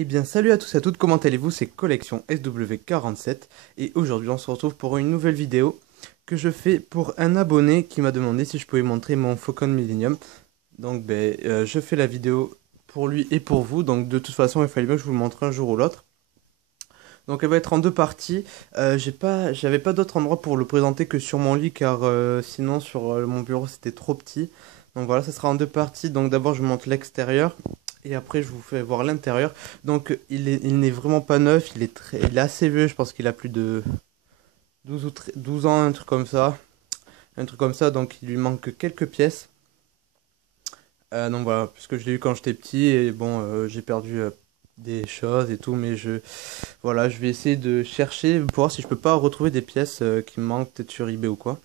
Eh bien, salut à tous et à toutes, comment allez-vous? C'est Collection SW47 et aujourd'hui on se retrouve pour une nouvelle vidéo que je fais pour un abonné qui m'a demandé si je pouvais montrer mon Faucon Millenium. Donc je fais la vidéo pour lui et pour vous, donc de toute façon il fallait bien que je vous le montre un jour ou l'autre. Donc elle va être en deux parties. J'avais pas d'autre endroit pour le présenter que sur mon lit car sinon sur mon bureau c'était trop petit. Donc voilà, ça sera en deux parties. Donc d'abord je vous montre l'extérieur et après je vous fais voir l'intérieur. Donc il n'est vraiment pas neuf, il est assez vieux, je pense qu'il a plus de 12 ans, un truc comme ça. Un truc comme ça, donc il lui manque quelques pièces. Donc voilà, puisque je l'ai eu quand j'étais petit et bon, j'ai perdu des choses et tout, mais voilà, je vais essayer de chercher pour voir si je peux pas retrouver des pièces qui me manquent peut-être sur eBay ou quoi.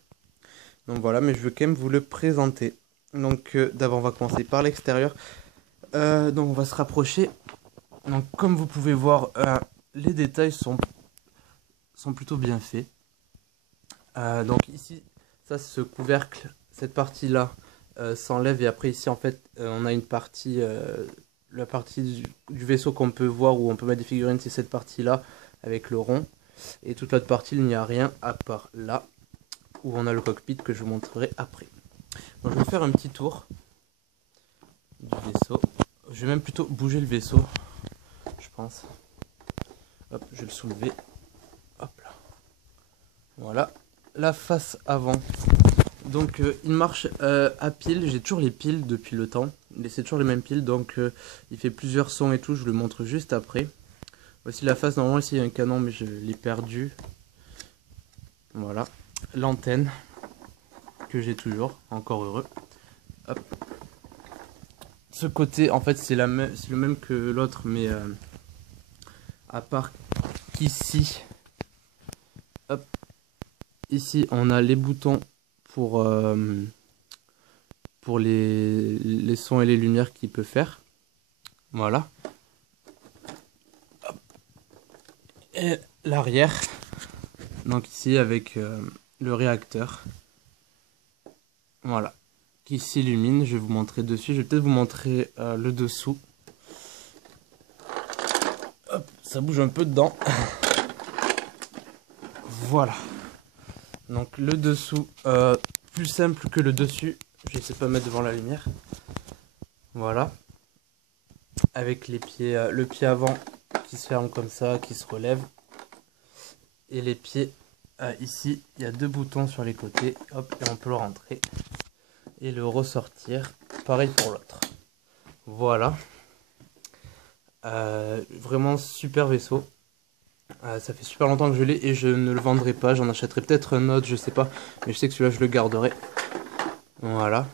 Donc voilà, mais je veux quand même vous le présenter. Donc d'abord on va commencer par l'extérieur. Donc on va se rapprocher. Donc comme vous pouvez voir, les détails sont plutôt bien faits. Donc ici, ça ce couvercle, cette partie-là s'enlève et après ici en fait on a une partie, la partie du vaisseau qu'on peut voir où on peut mettre des figurines, c'est cette partie-là avec le rond. Et toute l'autre partie, il n'y a rien à part là où on a le cockpit que je vous montrerai après. Donc je vais faire un petit tour du vaisseau. Je vais même plutôt bouger le vaisseau, je pense. Hop, je vais le soulever. Hop là. Voilà. La face avant. Donc il marche à pile, j'ai toujours les piles depuis le temps. C'est toujours les mêmes piles, donc il fait plusieurs sons et tout, je le montre juste après. Voici la face, normalement ici il y a un canon mais je l'ai perdu. Voilà. L'antenne que j'ai toujours, encore heureux. Hop. Ce côté en fait c'est le même que l'autre mais à part qu'ici, hop, ici on a les boutons pour les sons et les lumières qu'il peut faire. Voilà. Hop. Et l'arrière. Donc ici avec le réacteur. Voilà. Qui s'illumine. Je vais vous montrer dessus. Je vais peut-être vous montrer le dessous. Hop, ça bouge un peu dedans. Voilà. Donc le dessous, plus simple que le dessus. Je ne sais pas mettre devant la lumière. Voilà. Avec les pieds, le pied avant qui se ferme comme ça, qui se relève. Et les pieds, ici, il y a deux boutons sur les côtés. Hop, et on peut le rentrer. Et le ressortir. Pareil pour l'autre. Voilà. Vraiment super vaisseau. Ça fait super longtemps que je l'ai et je ne le vendrai pas. J'en achèterai peut-être un autre, je sais pas. Mais je sais que celui-là, je le garderai. Voilà.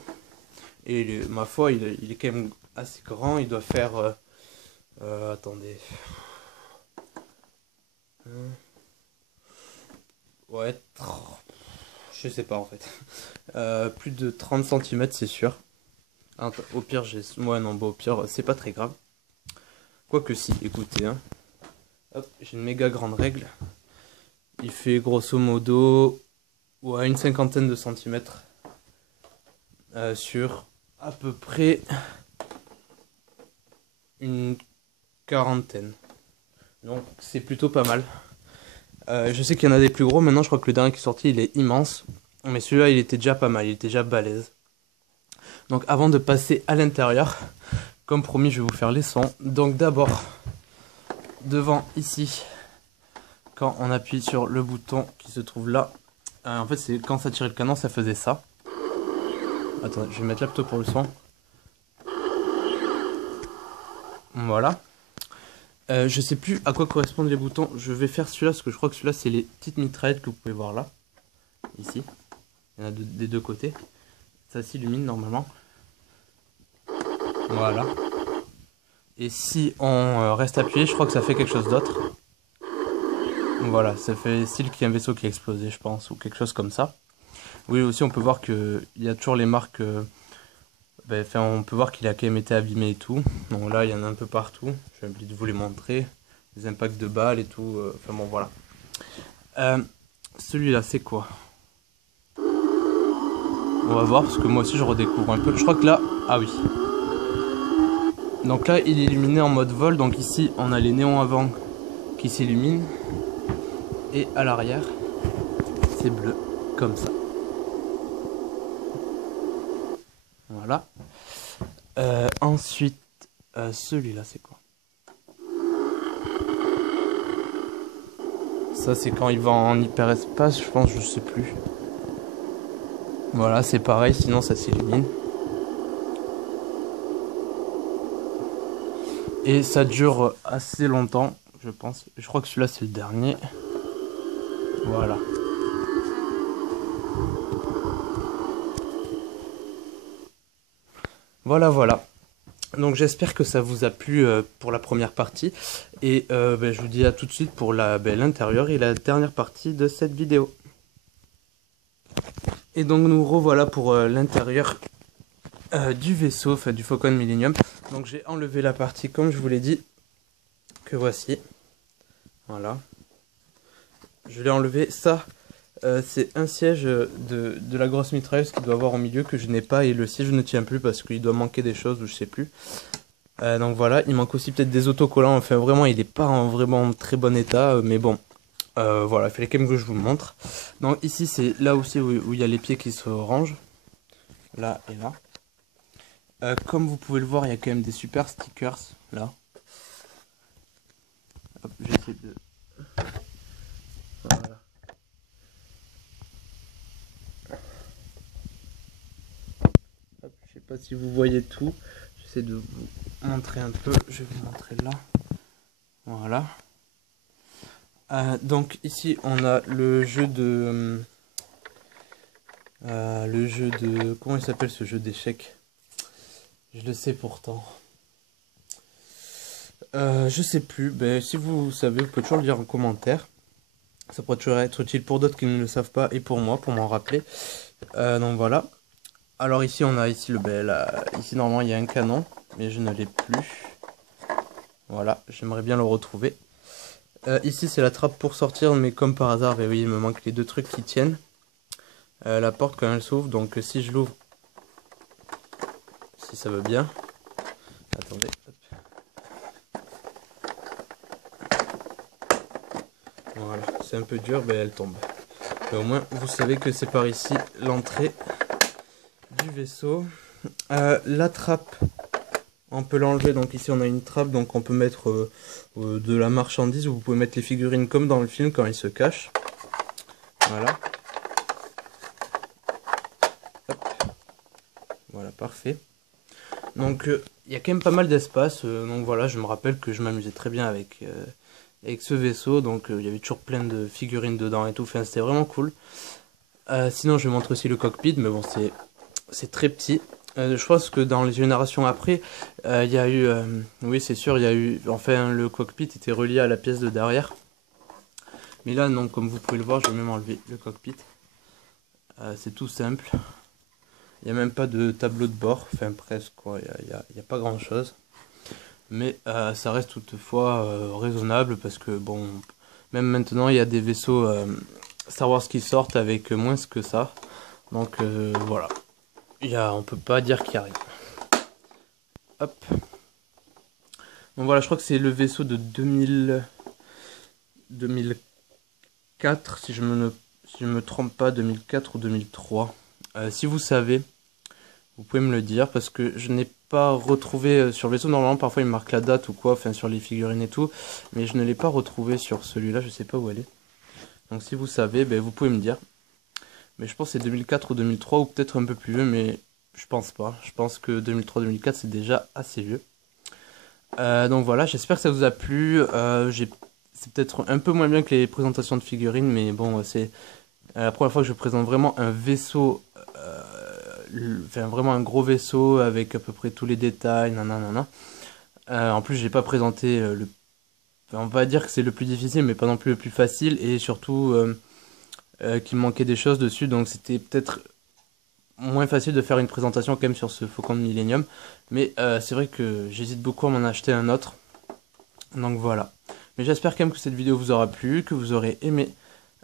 Et ma foi, il est quand même assez grand. Il doit faire... attendez. Ouais, je sais pas en fait. Plus de 30 cm, c'est sûr. Au pire, ouais, non, bon, au pire, c'est pas très grave. Quoique si, écoutez, hein. Hop, j'ai une méga grande règle. Il fait grosso modo, ouais, une cinquantaine de centimètres. Sur à peu près une quarantaine. Donc c'est plutôt pas mal. Je sais qu'il y en a des plus gros, maintenant je crois que le dernier qui est sorti il est immense. Mais celui-là il était déjà pas mal, il était déjà balèze. Donc avant de passer à l'intérieur, comme promis je vais vous faire les sons. Donc d'abord, devant ici, quand on appuie sur le bouton qui se trouve là, en fait c'est quand ça tirait le canon ça faisait ça. Attends, je vais mettre là plutôt pour le son. Voilà. Je sais plus à quoi correspondent les boutons. Je vais faire celui-là parce que je crois que celui-là c'est les petites mitraillettes que vous pouvez voir là. Ici. Il y en a des deux côtés. Ça s'illumine normalement. Voilà. Et si on reste appuyé, je crois que ça fait quelque chose d'autre. Voilà, ça fait style qu'il y a un vaisseau qui a explosé, je pense, ou quelque chose comme ça. Oui, aussi on peut voir qu'il y a toujours les marques... on peut voir qu'il a quand même été abîmé et tout. Donc là, il y en a un peu partout. J'ai oublié de vous les montrer. Les impacts de balles et tout. Enfin bon, voilà. Celui-là, c'est quoi? On va voir, parce que moi aussi, je redécouvre un peu. Je crois que là... Ah oui. Donc là il est illuminé en mode vol, donc ici on a les néons avant qui s'illuminent et à l'arrière c'est bleu comme ça. Voilà. Ensuite celui-là c'est quoi? Ça c'est quand il va en hyperespace, je pense, je sais plus. Voilà, c'est pareil, sinon ça s'illumine. Et ça dure assez longtemps, je pense. Je crois que celui-là c'est le dernier. Voilà. Voilà. Donc j'espère que ça vous a plu pour la première partie. Et je vous dis à tout de suite pour l'intérieur et la dernière partie de cette vidéo. Et donc nous revoilà pour l'intérieur du vaisseau, enfin du Faucon Millenium. Donc j'ai enlevé la partie comme je vous l'ai dit, que voici. Voilà. Je l'ai enlevé. Ça, c'est un siège de la grosse mitrailleuse qu'il doit avoir au milieu que je n'ai pas. Et le siège ne tient plus parce qu'il doit manquer des choses ou je sais plus. Donc voilà, il manque aussi peut-être des autocollants. Enfin vraiment, il n'est pas en vraiment très bon état. Mais bon, voilà, il fallait quand même que je vous le montre. Donc ici, c'est là aussi où il y a les pieds qui se rangent. Là et là. Comme vous pouvez le voir, il y a quand même des super stickers là. Hop, j'essaie de... Voilà. Hop, je sais pas si vous voyez tout. J'essaie de vous montrer un peu. Je vais vous montrer là. Voilà. Donc ici on a le jeu de... Comment il s'appelle ce jeu d'échecs? Je le sais pourtant. Je sais plus. Ben, si vous savez, vous pouvez toujours le dire en commentaire. Ça pourrait toujours être utile pour d'autres qui ne le savent pas et pour moi, pour m'en rappeler. Donc voilà. Alors ici on a ici ici normalement il y a un canon, mais je ne l'ai plus. Voilà, j'aimerais bien le retrouver. Ici c'est la trappe pour sortir, mais comme par hasard, ben oui, il me manque les deux trucs qui tiennent la porte quand elle s'ouvre. Donc si je l'ouvre, si ça veut bien. Attendez. Voilà, c'est un peu dur, ben elle tombe. Mais au moins vous savez que c'est par ici l'entrée du vaisseau. La trappe, on peut l'enlever. Donc ici on a une trappe, donc on peut mettre de la marchandise, ou vous pouvez mettre les figurines comme dans le film quand ils se cachent. Voilà. Hop. Voilà, parfait. Donc il y a quand même pas mal d'espace. Donc voilà, je me rappelle que je m'amusais très bien avec ce vaisseau. Donc il y avait toujours plein de figurines dedans et tout. Enfin, c'était vraiment cool. Sinon je vais montrer aussi le cockpit, mais bon, c'est très petit. Je pense que dans les générations après, il y a eu, oui c'est sûr, il y a eu, enfin le cockpit était relié à la pièce de derrière. Mais là non, comme vous pouvez le voir, je vais même enlever le cockpit. C'est tout simple. Il n'y a même pas de tableau de bord, enfin presque quoi, il n'y a pas grand chose. Mais ça reste toutefois raisonnable parce que bon, même maintenant il y a des vaisseaux Star Wars qui sortent avec moins que ça. Donc voilà. On peut pas dire qu'il y a rien. Hop. Donc voilà, je crois que c'est le vaisseau de 2004, si je me trompe pas, 2004 ou 2003. Si vous savez, vous pouvez me le dire, parce que je n'ai pas retrouvé sur le vaisseau. Normalement, parfois il marque la date ou quoi, enfin sur les figurines et tout, mais je ne l'ai pas retrouvé sur celui-là, je sais pas où elle est. Donc si vous savez, ben, vous pouvez me dire. Mais je pense que c'est 2004 ou 2003, ou peut-être un peu plus vieux, mais je pense pas. Je pense que 2003-2004 c'est déjà assez vieux. Donc voilà, j'espère que ça vous a plu. C'est peut-être un peu moins bien que les présentations de figurines, mais bon, c'est la première fois que je présente vraiment un vaisseau, enfin vraiment un gros vaisseau avec à peu près tous les détails, nanana. En plus, j'ai pas présenté on va dire que c'est le plus difficile, mais pas non plus le plus facile, et surtout qu'il manquait des choses dessus, donc c'était peut-être moins facile de faire une présentation quand même sur ce Faucon Millenium. Mais c'est vrai que j'hésite beaucoup à m'en acheter un autre. Donc voilà. Mais j'espère quand même que cette vidéo vous aura plu, que vous aurez aimé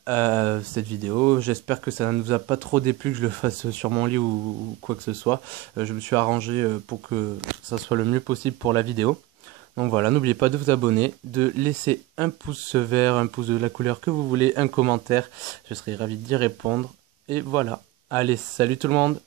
cette vidéo. J'espère que ça ne vous a pas trop déplu que je le fasse sur mon lit ou quoi que ce soit. Je me suis arrangé pour que ça soit le mieux possible pour la vidéo. Donc voilà, n'oubliez pas de vous abonner, de laisser un pouce vert, un pouce de la couleur que vous voulez, un commentaire. Je serai ravi d'y répondre. Et voilà. Allez, salut tout le monde!